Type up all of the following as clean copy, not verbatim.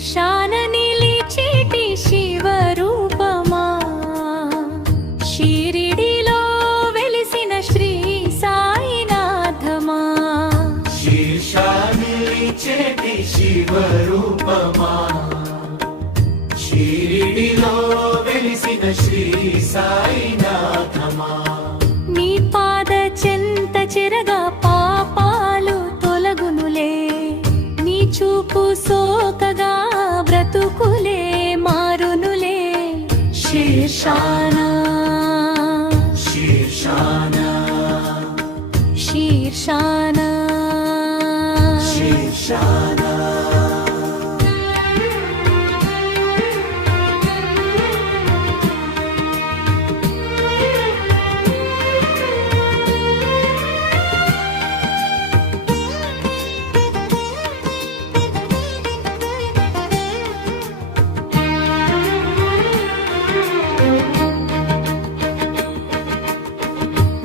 శీర్షాన నిలిచేటి శివరూపమా, షిరిడిలో వెలిసిన శ్రీ సాయినాథమా. శీర్షాన నిలిచేటి శివరూపమా, షిరిడిలో వెలిసిన శ్రీ సాయినాథమా. నీ పాద చెంత చెరగా పాపాలు తొలగునులే, నీ చూపు సోకగా బ్రతుకులే మారునులే. శీర్షాన శీర్షాన శీర్షాన శీర్షాన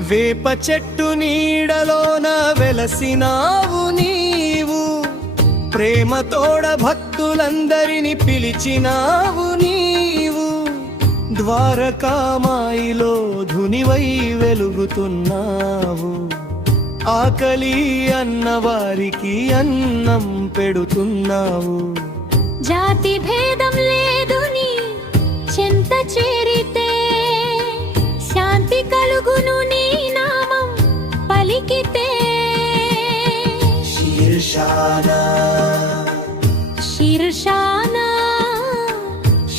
వేప చెట్టు నీడలోన వెలసినావు నీవు, ప్రేమతోడ భక్తులందరిని పిలిచినావు నీవు. ద్వారకామాయిలో ధునివై వెలుగుతున్నావు, ఆకలి అన్నవారికి అన్నం పెడుతున్నావు. జాతి భేదం లేదు నీ చెంత చేరితే, శాంతి కలుగును నీ నామం పలికితే. శీర్షాన శీర్షాన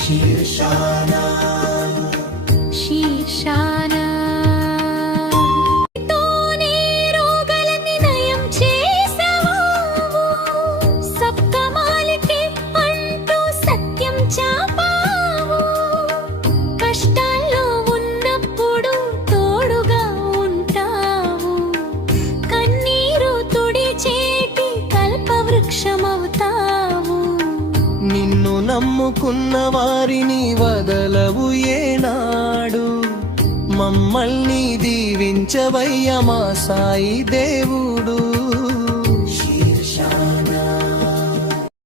శీర్షాన శీర్షాన తోనే రోగాలని నయం చేసావు, సప్తమాలికి అంటూ సత్యం చాపావు. కష్టాల్లో ఉన్నప్పుడు తోడుగా ఉంటావు, కన్నీరు తుడిచేటి కల్పవృక్షమవుతావు. నిన్ను నమ్ముకున్న వారిని వదలవు ఏనాడు, మమ్మల్ని దీవించవయ్య మా సాయి దేవుడు.